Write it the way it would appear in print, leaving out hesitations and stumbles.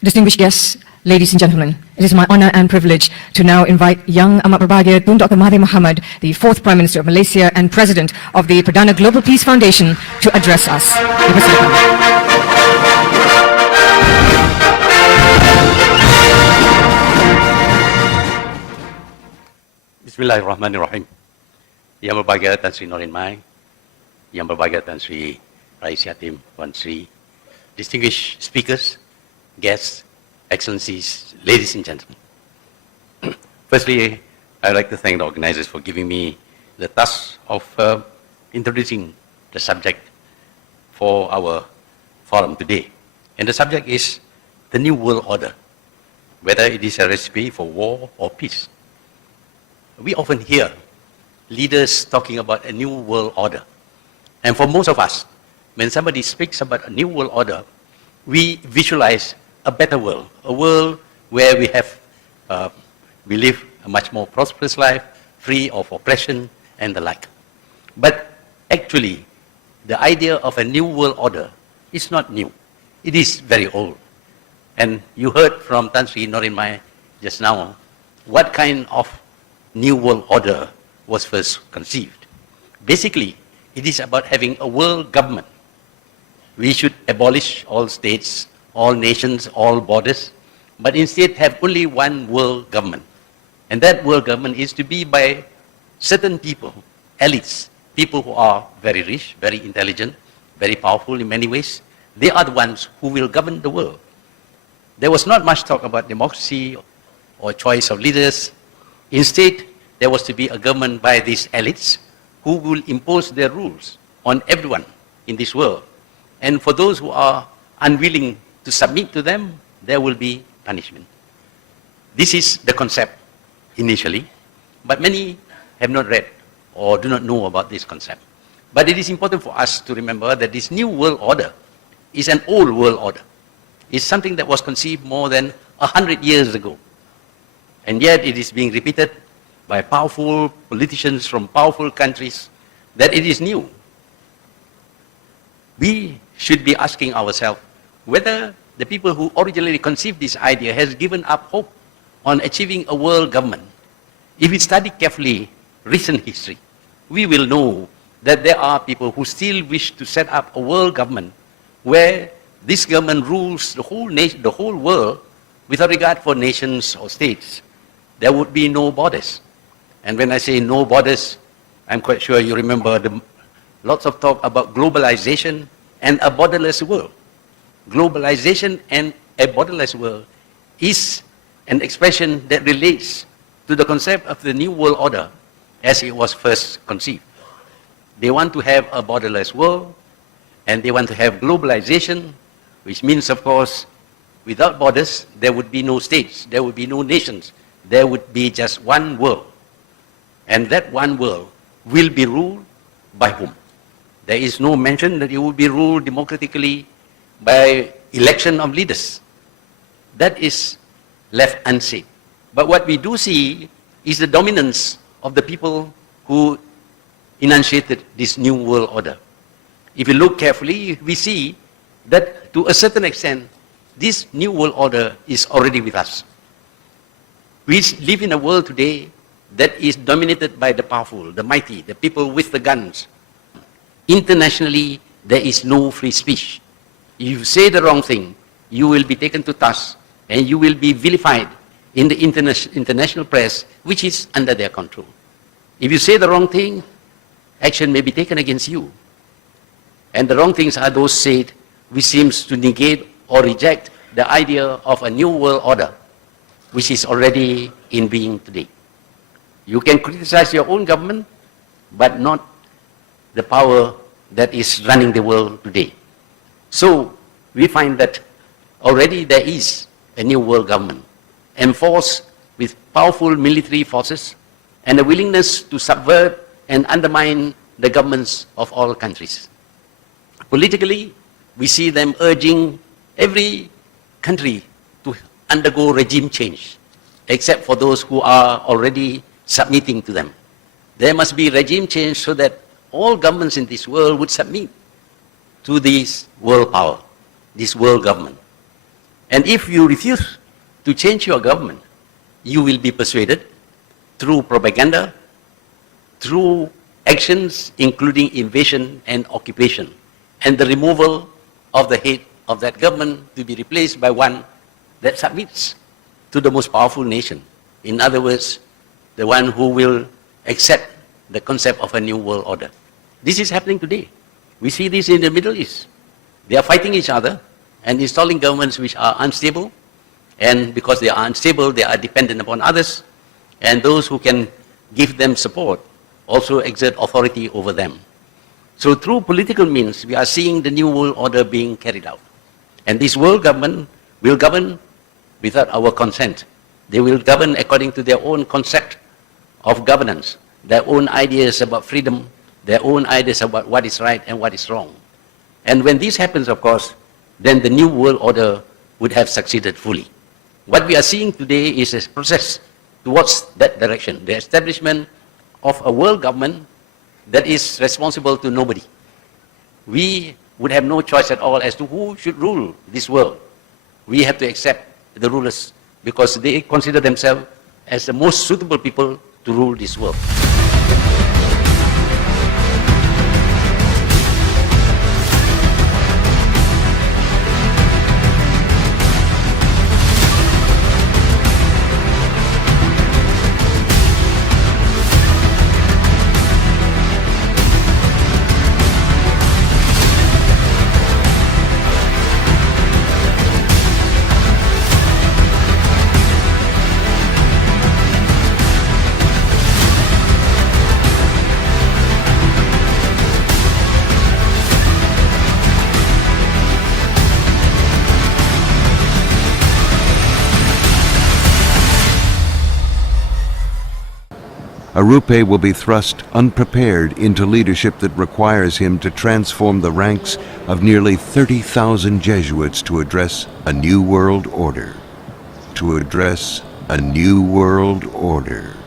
Distinguished guests, ladies and gentlemen, it is my honor and privilege to now invite Yang Amat Berbahagia Tun Dr. Mahathir Mohamad, the 4th Prime Minister of Malaysia and President of the Perdana Global Peace Foundation, to address us. Bismillahirrahmanirrahim. Yang berbahagia Tan Sri Norin Mai, Yang berbahagia Tan Sri Rais Yatim Wan Sri, distinguished speakers, guests, excellencies, ladies and gentlemen. Firstly, I'd like to thank the organizers for giving me the task of introducing the subject for our forum today. And the subject is the New World Order, whether it is a recipe for war or peace. We often hear leaders talking about a new world order. And for most of us, when somebody speaks about a new world order, we visualize a better world, a world where we live a much more prosperous life, free of oppression and the like. But actually, the idea of a new world order is not new. It is very old. And you heard from Tan Sri Norin Mai just now what kind of new world order was first conceived. Basically, it is about having a world government. We should abolish all states, all nations, all borders, but instead have only one world government. And that world government is to be by certain people, elites, people who are very rich, very intelligent, very powerful in many ways. They are the ones who will govern the world. There was not much talk about democracy or choice of leaders. Instead, there was to be a government by these elites who will impose their rules on everyone in this world. And for those who are unwilling to submit to them, there will be punishment. This is the concept initially, but many have not read or do not know about this concept. But it is important for us to remember that this new world order is an old world order. It's something that was conceived more than 100 years ago. And yet it is being repeated by powerful politicians from powerful countries that it is new. We should be asking ourselves whether the people who originally conceived this idea has given up hope on achieving a world government. If we study carefully recent history, we will know that there are people who still wish to set up a world government where this government rules the whole nation, the whole world without regard for nations or states. There would be no borders. And when I say no borders, I'm quite sure you remember lots of talk about globalization and a borderless world. Globalization and a borderless world is an expression that relates to the concept of the New World Order as it was first conceived. They want to have a borderless world, and they want to have globalization, which means, of course, without borders, there would be no states, there would be no nations, there would be just one world. And that one world will be ruled by whom? There is no mention that it will be ruled democratically by election of leaders. That is left unsaid. But what we do see is the dominance of the people who enunciated this new world order. If you look carefully, we see that to a certain extent, this new world order is already with us. We live in a world today that is dominated by the powerful, the mighty, the people with the guns. Internationally, there is no free speech. If you say the wrong thing, you will be taken to task and you will be vilified in the international press, which is under their control. If you say the wrong thing, action may be taken against you. And the wrong things are those said which seems to negate or reject the idea of a new world order, which is already in being today. You can criticize your own government, but not the power that is running the world today. So we find that already there is a new world government enforced with powerful military forces and a willingness to subvert and undermine the governments of all countries. Politically, we see them urging every country to undergo regime change, except for those who are already submitting to them. There must be regime change so that all governments in this world would submit to this world power, this world government. And if you refuse to change your government, you will be persuaded through propaganda, through actions including invasion and occupation, and the removal of the head of that government to be replaced by one that submits to the most powerful nation. In other words, the one who will accept the concept of a new world order. This is happening today. We see this in the Middle East. They are fighting each other and installing governments which are unstable, and because they are unstable, they are dependent upon others, and those who can give them support also exert authority over them. So through political means, we are seeing the new world order being carried out. And this world government will govern without our consent. They will govern according to their own concept of governance, their own ideas about freedom, their own ideas about what is right and what is wrong. And when this happens, of course, then the new world order would have succeeded fully. What we are seeing today is a process towards that direction, the establishment of a world government that is responsible to nobody. We would have no choice at all as to who should rule this world. We have to accept the rulers because they consider themselves as the most suitable people to rule this world. Arupe will be thrust unprepared into leadership that requires him to transform the ranks of nearly 30,000 Jesuits to address a new world order. To address a new world order.